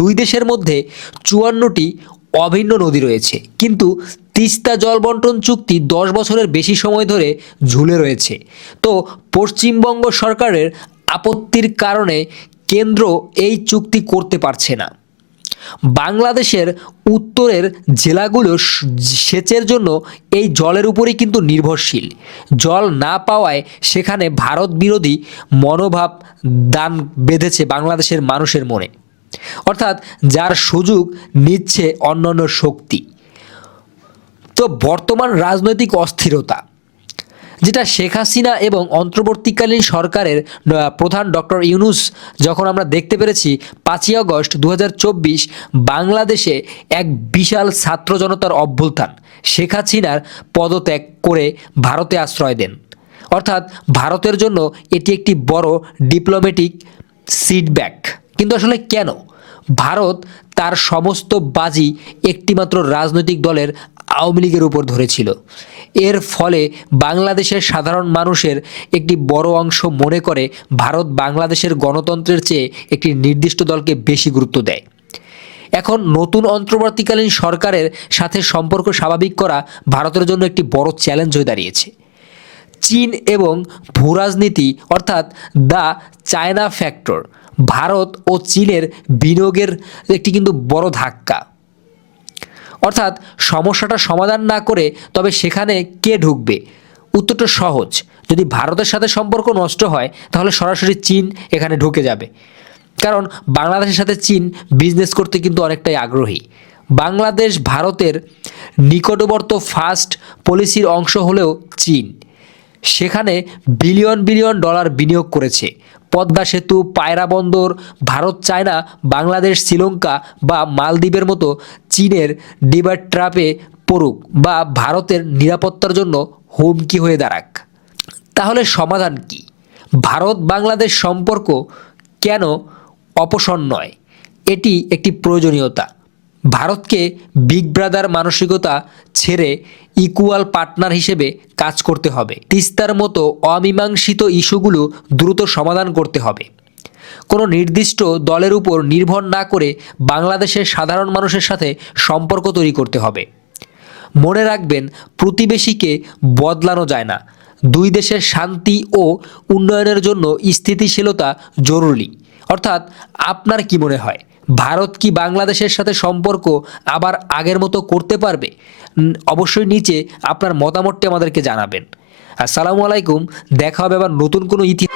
দুই দেশের মধ্যে ৫৪টি অভিন্ন নদী রয়েছে, কিন্তু তিস্তা জল বন্টন চুক্তি ১০ বছরের বেশি সময় ধরে ঝুলে রয়েছে। তো পশ্চিমবঙ্গ সরকারের আপত্তির কারণে কেন্দ্র এই চুক্তি করতে পারছে না। বাংলাদেশের উত্তরের জেলাগুলো সেচের জন্য এই জলের উপরেই কিন্তু নির্ভরশীল। জল না পাওয়ায় সেখানে ভারত বিরোধী মনোভাব দান বেঁধেছে বাংলাদেশের মানুষের মনে, অর্থাৎ যার সুযোগ নিচ্ছে অন্যান্য শক্তি। তো বর্তমান রাজনৈতিক অস্থিরতা, যেটা শেখ হাসিনা এবং অন্তর্বর্তীকালীন সরকারের প্রধান ডক্টর ইউনূস যখন আমরা দেখতে পেরেছি ৫ই আগস্ট ২০২৪ বাংলাদেশে এক বিশাল ছাত্র জনতার অভ্যুত্থান, শেখ হাসিনার পদত্যাগ করে ভারতে আশ্রয় দেন। অর্থাৎ ভারতের জন্য এটি একটি বড় ডিপ্লোম্যাটিক সিটব্যাক। কিন্তু আসলে কেন? ভারত তার সমস্ত বাজি একটিমাত্র রাজনৈতিক দলের আওয়ামী লীগের উপর ধরেছিল। এর ফলে বাংলাদেশের সাধারণ মানুষের একটি বড় অংশ মনে করে ভারত বাংলাদেশের গণতন্ত্রের চেয়ে একটি নির্দিষ্ট দলকে বেশি গুরুত্ব দেয়। এখন নতুন অন্তর্বর্তীকালীন সরকারের সাথে সম্পর্ক স্বাভাবিক করা ভারতের জন্য একটি বড় চ্যালেঞ্জ হয়ে দাঁড়িয়েছে। চীন এবং ভূরাজনীতি অর্থাৎ দ্য চায়না ফ্যাক্টর ভারত ও চীনের বিনিয়োগের একটি কিন্তু বড় ধাক্কা। অর্থাৎ সমস্যাটা সমাধান না করে তবে সেখানে কে ঢুকবে? উত্তরটা সহজ, যদি ভারতের সাথে সম্পর্ক নষ্ট হয় তাহলে সরাসরি চীন এখানে ঢুকে যাবে। কারণ বাংলাদেশের সাথে চীন বিজনেস করতে কিন্তু অনেকটাই আগ্রহী। বাংলাদেশ ভারতের নিকটবর্তী ফার্স্ট পলিসির অংশ হলেও চীন সেখানে বিলিয়ন বিলিয়ন ডলার বিনিয়োগ করেছে। পদ্মা সেতু, পায়রা বন্দর। ভারত চায় না বাংলাদেশ শ্রীলঙ্কা বা মালদ্বীপের মতো চীনের ডিবার ট্র্যাপে পড়ুক বা ভারতের নিরাপত্তার জন্য হুমকি হয়ে দাঁড়াক। তাহলে সমাধান কি? ভারত বাংলাদেশ সম্পর্ক কেন অপসর নয়? এটি একটি প্রয়োজনীয়তা। ভারতকে বিগ ব্রাদার মানসিকতা ছেড়ে ইকুয়াল পার্টনার হিসেবে কাজ করতে হবে। তিস্তার মতো অমীমাংসিত ইস্যুগুলো দ্রুত সমাধান করতে হবে। কোনো নির্দিষ্ট দলের উপর নির্ভর না করে বাংলাদেশের সাধারণ মানুষের সাথে সম্পর্ক তৈরি করতে হবে। মনে রাখবেন, প্রতিবেশীকে বদলানো যায় না। দুই দেশের শান্তি ও উন্নয়নের জন্য স্থিতিশীলতা জরুরি। অর্থাৎ আপনার কি মনে হয়, ভারত কি বাংলাদেশের সাথে সম্পর্ক আবার আগের মতো করতে পারবে? অবশ্যই নিচে আপনার মতামতটি আমাদেরকে জানাবেন। আসসালামু আলাইকুম, দেখা হবে আবার নতুন কোনো ইতিহাস।